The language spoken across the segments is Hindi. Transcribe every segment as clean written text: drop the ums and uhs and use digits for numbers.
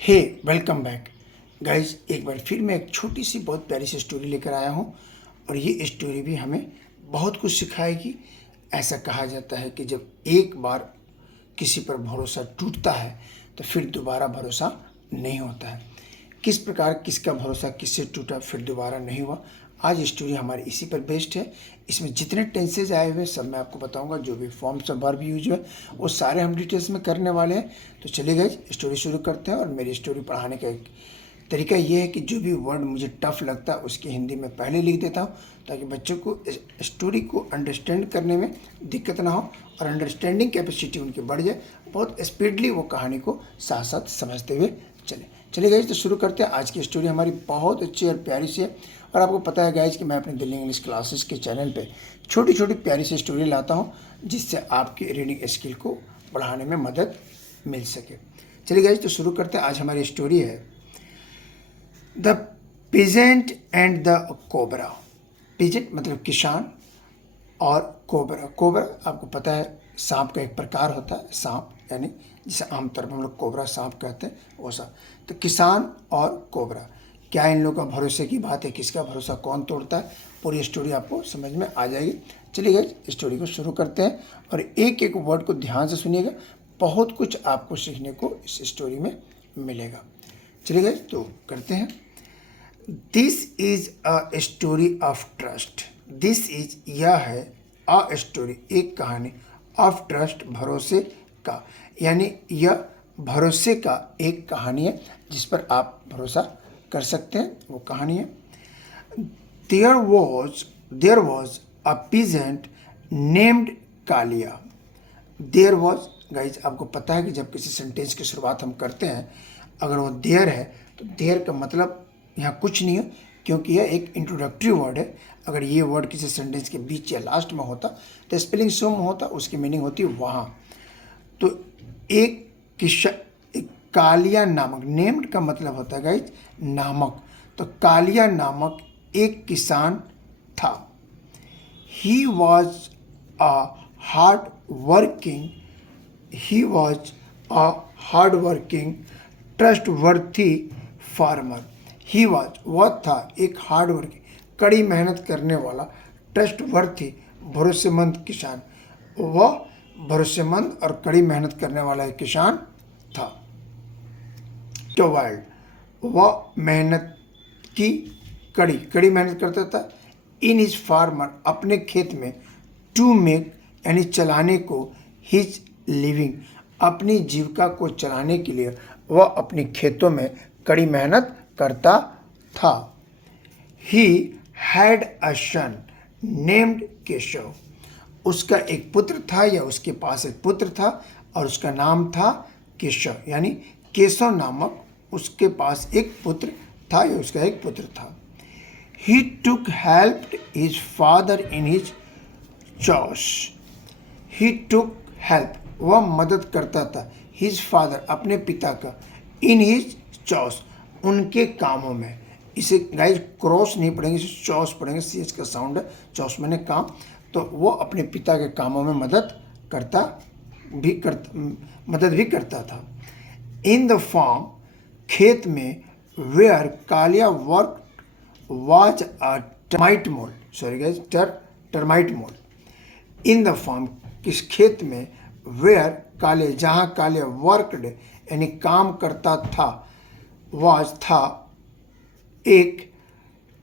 हे वेलकम बैक गाइज। एक बार फिर मैं एक छोटी सी बहुत प्यारी सी स्टोरी लेकर आया हूँ और ये स्टोरी भी हमें बहुत कुछ सिखाएगी। ऐसा कहा जाता है कि जब एक बार किसी पर भरोसा टूटता है तो फिर दोबारा भरोसा नहीं होता है। किस प्रकार किसका भरोसा किससे टूटा फिर दोबारा नहीं हुआ, आज स्टोरी हमारी इसी पर बेस्ड है। इसमें जितने टेंसेज आए हुए सब मैं आपको बताऊंगा, जो भी फॉर्म्स ऑफ वर्ब यूज है वो सारे हम डिटेल्स में करने वाले हैं। तो चलिए गाइस स्टोरी शुरू करते हैं। और मेरी स्टोरी पढ़ाने का एक तरीका ये है कि जो भी वर्ड मुझे टफ लगता है उसकी हिंदी में पहले लिख देता हूँ ताकि बच्चों को स्टोरी को अंडरस्टैंड करने में दिक्कत ना हो और अंडरस्टैंडिंग कैपेसिटी उनकी बढ़ जाए, बहुत स्पीडली वो कहानी को साथ साथ समझते हुए चलिए गाइज तो शुरू करते हैं। आज की स्टोरी हमारी बहुत अच्छी और प्यारी सी है। और आपको पता है गाइज कि मैं अपने दिल्ली इंग्लिश क्लासेस के चैनल पे छोटी छोटी प्यारी सी स्टोरी लाता हूँ जिससे आपकी रीडिंग स्किल को बढ़ाने में मदद मिल सके। चलिए गाइज तो शुरू करते हैं। आज हमारी स्टोरी है the peasant and the cobra. Peasant मतलब किसान और कोबरा, कोबरा आपको पता है सांप का एक प्रकार होता है, सांप यानी जिसे आमतौर पर हम लोग कोबरा सांप कहते हैं वो सांप। तो किसान और कोबरा, क्या इन लोगों का भरोसे की बात है, किसका भरोसा कौन तोड़ता है, पूरी स्टोरी आपको समझ में आ जाएगी। चलिए गाइस स्टोरी को शुरू करते हैं और एक एक वर्ड को ध्यान से सुनिएगा, बहुत कुछ आपको सीखने को इस स्टोरी में मिलेगा। चलिए गाइस तो करते हैं। This is a story of trust. This is यह है अ स्टोरी एक कहानी ऑफ ट्रस्ट भरोसे का, यानी यह भरोसे का एक कहानी है जिस पर आप भरोसा कर सकते हैं, वो कहानी है। There was a peasant named Kalia. There was guys आपको पता है कि जब किसी सेंटेंस की शुरुआत हम करते हैं अगर वो देयर है तो देयर का मतलब यहाँ कुछ नहीं है क्योंकि यह एक इंट्रोडक्टरी वर्ड है। अगर ये वर्ड किसी सेंटेंस के बीच या लास्ट में होता तो स्पेलिंग सम होता, उसकी मीनिंग होती वहाँ। तो एक कालिया नामक, नेम्ड का मतलब होता है गाइज नामक, तो कालिया नामक एक किसान था। He was a hard working trustworthy farmer. He was वह था एक हार्ड वर्किंग कड़ी मेहनत करने वाला, ट्रस्टवर्थी भरोसेमंद किसान। वह भरोसेमंद और कड़ी मेहनत करने वाला एक किसान था। टोवाइल्ड वह मेहनत की कड़ी मेहनत करता था। इन हिज फार्मर अपने खेत में, टू मेक यानी चलाने को, हिज लिविंग अपनी जीविका को चलाने के लिए वह अपने खेतों में कड़ी मेहनत करता था। He had a son named Keshav. उसका एक पुत्र था या उसके पास एक पुत्र था और उसका नाम था केशव, यानी केशव नामक उसके पास एक पुत्र था या उसका एक पुत्र था। He took help his father in his चॉस। ही टुक हेल्प वह मदद करता था, हिज फादर अपने पिता का, इन हिज चॉस उनके कामों में। इसे गाइस क्रॉस नहीं पढ़ेंगे, इसे चॉस पढ़ेंगे, सी एच का साउंड है, चॉस मैंने काम। तो वो अपने पिता के कामों में मदद भी करता था। इन द फार्म खेत में, where Kalia work was a termite mole. In the farm किस खेत में, वेयर काले जहाँ काले वर्कड यानी काम करता था, वाज था एक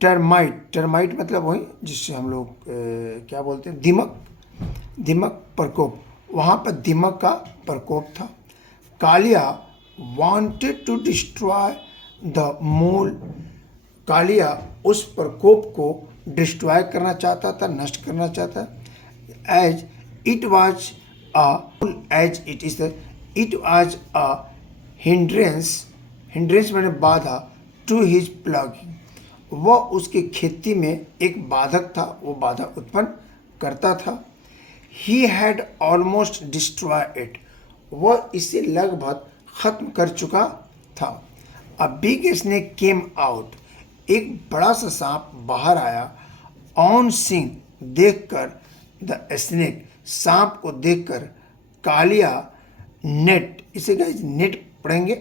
टर्माइट मतलब वही जिससे हम लोग क्या बोलते हैं, दिमक प्रकोप, वहाँ पर दिमक का प्रकोप था। Kalia wanted to destroy the mole. Kalia उस प्रकोप को डिस्ट्रॉय करना चाहता था, नष्ट करना चाहता। As it was a hindrance मैंने बाधा, टू हिज प्लगिंग वह उसके खेती में एक बाधक था, वो बाधा उत्पन्न करता था। He had almost destroy it वह इसे लगभग खत्म कर चुका था। A big snake came out एक बड़ा सा सांप बाहर आया। ऑन सीइंग देखकर, द स्नेक सांप को देखकर, कालिया नेट, इसे गाइस नेट पढ़ेंगे,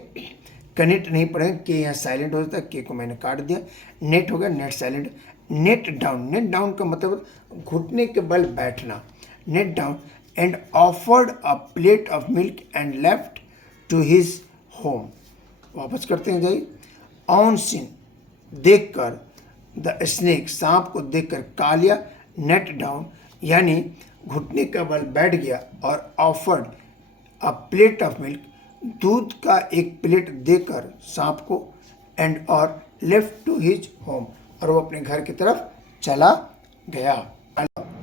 कनेक्ट नहीं पढ़ेंगे, के यहाँ साइलेंट हो जाता है, के को मैंने काट दिया। नेट हो गया, knelt silent. Knelt down, knelt down का मतलब घुटने के बल बैठना। Knelt down and offered a plate of milk and left to his home. वापस करते हैं जाइए। ऑन सीन, देखकर, द स्नेक, सांप को देखकर, कालिया नेट डाउन यानी घुटने का बल बैठ गया, और offered a plate of milk, दूध का एक प्लेट देकर सांप को, एंड और लेफ्ट टू हिज होम, और वो अपने घर की तरफ चला गया।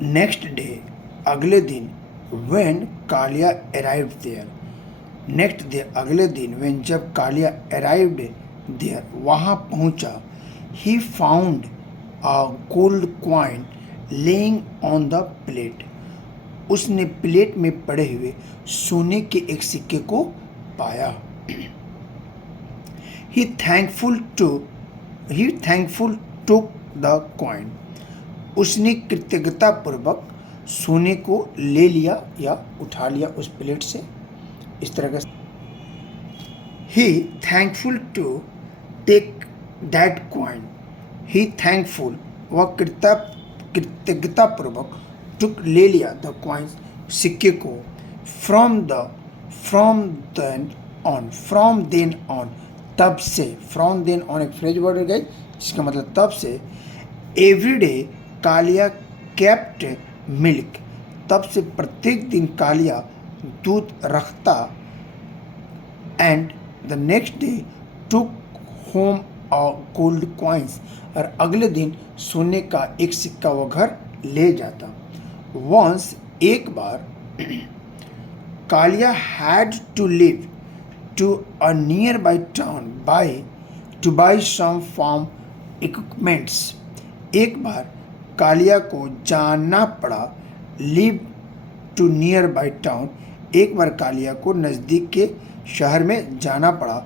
नेक्स्ट डे, अगले दिन, when Kalia arrived there, next day अगले दिन, व्हेन जब कालिया अराइव्ड देयर वहाँ पहुँचा, he found a gold coin lying on the plate, उसने प्लेट में पड़े हुए सोने के एक सिक्के को पाया। He thankful took the coin, उसने कृतज्ञता पूर्वक सोने को ले लिया या उठा लिया उस प्लेट से। इस तरह का he thankful to take that coin, he thankful, वह कृतज्ञता पूर्वक, टुक ले लिया, द कॉइन, सिक्के को, फ्रॉम देन ऑन, तब से, फ्रॉम देन ऑन एक फ्रेज वर्ड गई जिसका मतलब तब से। एवरीडे कालिया केप्ट मिल्क, तब से प्रत्येक दिन कालिया दूध रखता। And the next day took home a gold coins, और अगले दिन सोने का एक सिक्का वो घर ले जाता। वंस, एक बार, Kalia had to leave to a nearby town to buy some farm equipments, एक बार कालिया को जाना पड़ा, leave to nearby town, एक बार कालिया को नज़दीक के शहर में जाना पड़ा,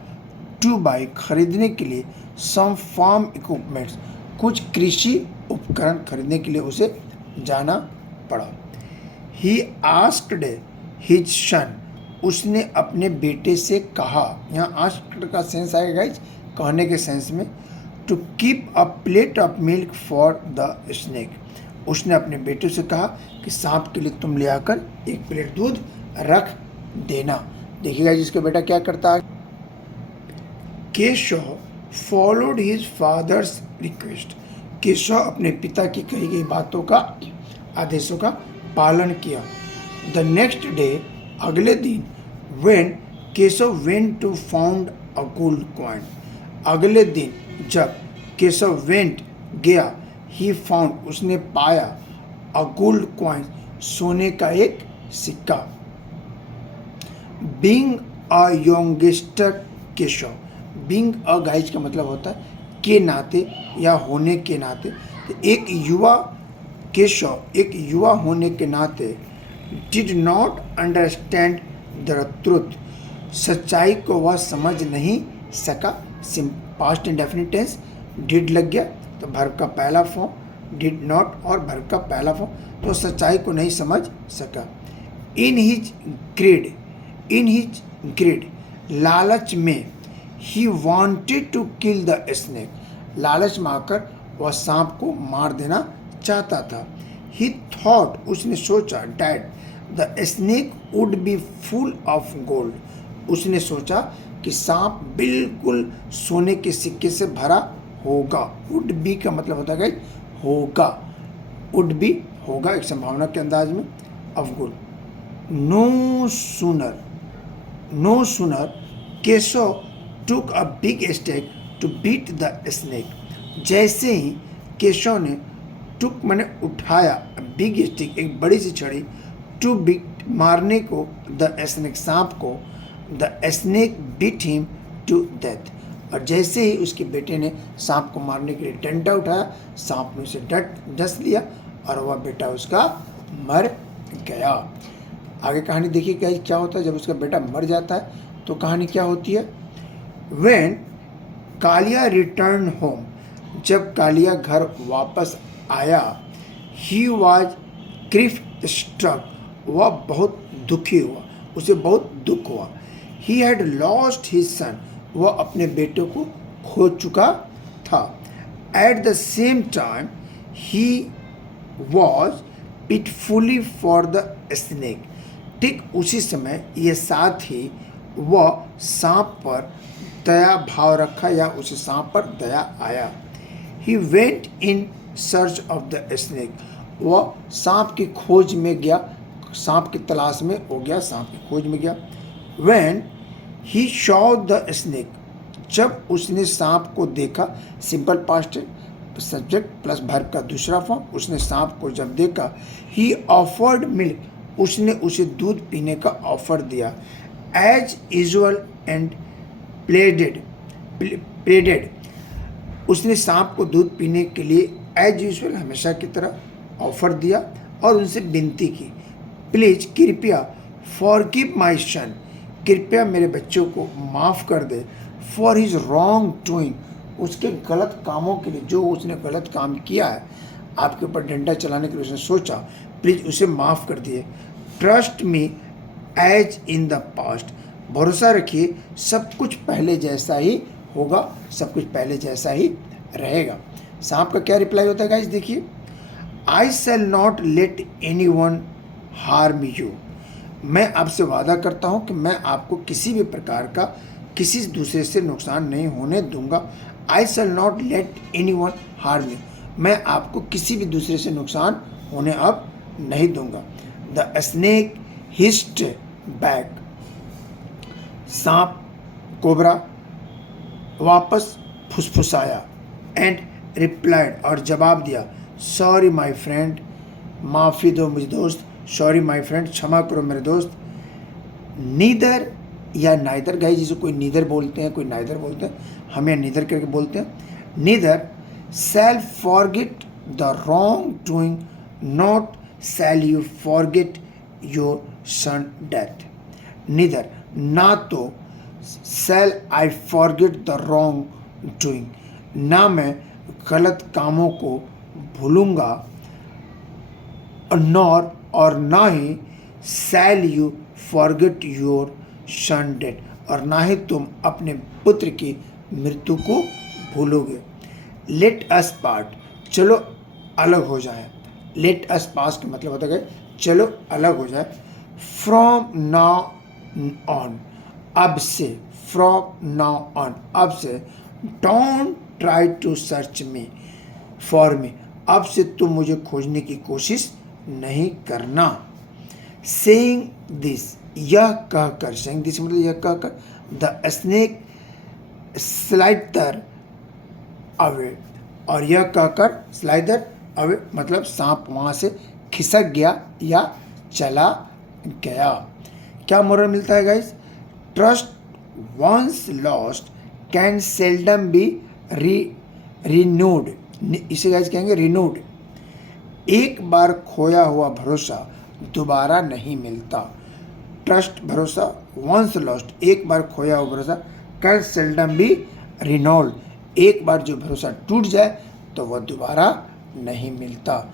टू बाई, खरीदने के लिए, सम फार्म इक्विपमेंट्स, कुछ कृषि उपकरण खरीदने के लिए उसे जाना पड़ा। ही आस्क्ड हिज सन, उसने अपने बेटे से कहा, यहाँ आस्क्ड का सेंस आएगा गाइज कहने के सेंस में, to keep a plate of milk for the snake, उसने अपने बेटे से कहा कि सांप के लिए तुम ले आकर एक प्लेट दूध रख देना। देखिएगा जिसका बेटा क्या करता है। Keshav followed his father's request, Keshav अपने पिता की कही गई बातों का, आदेशों का पालन किया। द नेक्स्ट डे, अगले दिन, when Keshav went to found a gold coin, अगले दिन जब केशव वेंट गया, ही फाउंड, उसने पाया, अ गोल्ड कॉइन, सोने का एक सिक्का। Being a youngster Keshav, being a guys का मतलब होता है के नाते या होने के नाते, तो एक युवा केशव, एक युवा होने के नाते, did not understand the truth, सच्चाई को वह समझ नहीं सका। पास्ट इंडेफिनिट टेंस, डिड लग गया तो वर्ब का पहला फॉर्म, डिड नॉट और वर्ब का पहला फॉर्म, तो सच्चाई को नहीं समझ सका। इन हिज ग्रेड, लालच में, he wanted to kill the snake, लालच में आकर वह सांप को मार देना चाहता था। ही थॉट, उसने सोचा, that the snake would be full of gold, उसने सोचा कि सांप बिल्कुल सोने के सिक्के से भरा होगा। वुड बी का मतलब होता है होगा, वुड बी होगा एक संभावना के अंदाज में, of gold. No sooner Keshav took a big stake to beat the snake, जैसे ही केशव ने टुक मैंने उठाया, बिग स्टिक एक बड़ी सी छड़ी, टू बीट मारने को, द स्नेक सांप को, the snake beat him to death, और जैसे ही उसके बेटे ने सांप को मारने के लिए डंडा उठाया, सांप ने उसे डस लिया और वह बेटा उसका मर गया। आगे कहानी देखिए क्या होता है जब उसका बेटा मर जाता है, तो कहानी क्या होती है। व्हेन कालिया रिटर्न होम, जब कालिया घर वापस आया, ही वॉज ग्रीफ स्ट्रक, वह बहुत दुखी हुआ, उसे बहुत दुख हुआ। He had lost his son, वह अपने बेटे को खो चुका था। At the same time he was pitifully for the snake. ठीक उसी समय ये साथ ही वह सांप पर दया भाव रखा या उसे सांप पर दया आया। He went in search of the snake. वह सांप की खोज में गया, सांप की तलाश में हो गया, सांप की खोज में गया। When he saw the snake, जब उसने सांप को देखा, simple past subject plus verb का दूसरा फॉर्म, उसने सांप को जब देखा, he offered milk, उसने उसे दूध पीने का ऑफर दिया। As usual and pleaded, उसने सांप को दूध पीने के लिए एज यूजुअल हमेशा की तरह ऑफर दिया और उनसे विनती की, प्लीज कृपया फॉरगिव माई सन, कृपया मेरे बच्चों को माफ़ कर दे, फॉर हिज रॉन्ग डूइंग, उसके गलत कामों के लिए, जो उसने गलत काम किया है, आपके ऊपर डंडा चलाने के लिए उसने सोचा, प्लीज़ उसे माफ़ कर दिए। Trust me as in the past, भरोसा रखिए सब कुछ पहले जैसा ही होगा, सब कुछ पहले जैसा ही रहेगा। सांप का क्या रिप्लाई होता है गाइस, देखिए, I shall not let anyone harm you, मैं आपसे वादा करता हूँ कि मैं आपको किसी भी प्रकार का किसी दूसरे से नुकसान नहीं होने दूंगा। I shall not let anyone harm you, मैं आपको किसी भी दूसरे से नुकसान होने अब नहीं दूंगा। द स्नेक हिस्ड बैक, सांप कोबरा वापस फुसफुसाया, एंड रिप्लाइड, और जवाब दिया, सॉरी माई फ्रेंड, माफ़ी दो मुझे दोस्त, सॉरी माई फ्रेंड, क्षमा करो मेरे दोस्त। नीदर या नाइदर, गाइस जिसे कोई नीदर बोलते हैं, कोई नाइदर बोलते हैं, हम यहाँ नीदर करके बोलते हैं। Neither shall forget the wrongdoing, not shall you forget your son death. Neither, ना तो shall I forget the wrongdoing, ना मैं गलत कामों को भूलूंगा, नॉर, और ना ही shall you forget your son death, और ना ही तुम अपने पुत्र की मृत्यु को भूलोगे। लेट अस पार्ट, चलो अलग हो जाए। लेट अस पास का मतलब होता है चलो अलग हो जाए। फ्रॉम नाउ ऑन, अब से, फ्रॉम नाउ ऑन, अब से। Don't try to search me for me, अब से तुम मुझे खोजने की कोशिश नहीं करना। सेइंग दिस, यह कहकर, सेइंग दिस मतलब यह कहकर, द स्नेक स्लाइडर अवे, और यह कहकर स्लाइडर अवे मतलब सांप वहाँ से खिसक गया या चला गया। क्या मोरल मिलता है guys? Trust once lost can seldom be renewed, इसे गाइस कहेंगे रिन्यूड। एक बार खोया हुआ भरोसा दोबारा नहीं मिलता। ट्रस्ट भरोसा, वंस लॉस्ट एक बार खोया हुआ भरोसा, कैन सेल्डम बी रिनोल्ड एक बार जो भरोसा टूट जाए तो वह दोबारा नहीं मिलता।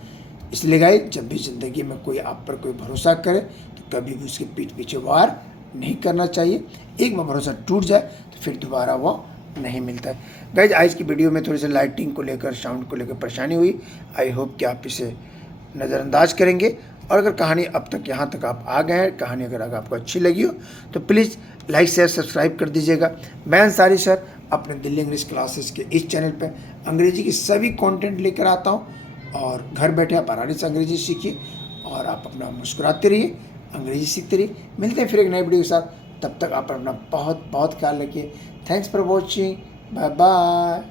इसलिए गाइस जब भी ज़िंदगी में कोई आप पर कोई भरोसा करे तो कभी भी उसके पीठ पीछे वार नहीं करना चाहिए। एक बार भरोसा टूट जाए तो फिर दोबारा वह नहीं मिलता है। गाइस आज की वीडियो में थोड़ी सी लाइटिंग को लेकर, साउंड को लेकर परेशानी हुई। आई होप कि आप इसे नज़रअंदाज करेंगे। और अगर कहानी अब तक यहाँ तक आप आ गए हैं, कहानी अगर आपको अच्छी लगी हो तो प्लीज़ लाइक शेयर सब्सक्राइब कर दीजिएगा। मैं अंसारी सर अपने दिल्ली इंग्लिश क्लासेस के इस चैनल पे अंग्रेजी की सभी कंटेंट लेकर आता हूँ और घर बैठे आप आराम से अंग्रेजी सीखिए और आप अपना मुस्कुराते रहिए, अंग्रेजी सीखते रहिए। मिलते हैं फिर एक नई वीडियो के साथ, तब तक आप अपना बहुत बहुत ख्याल रखिए। Thanks for watching, bye bye.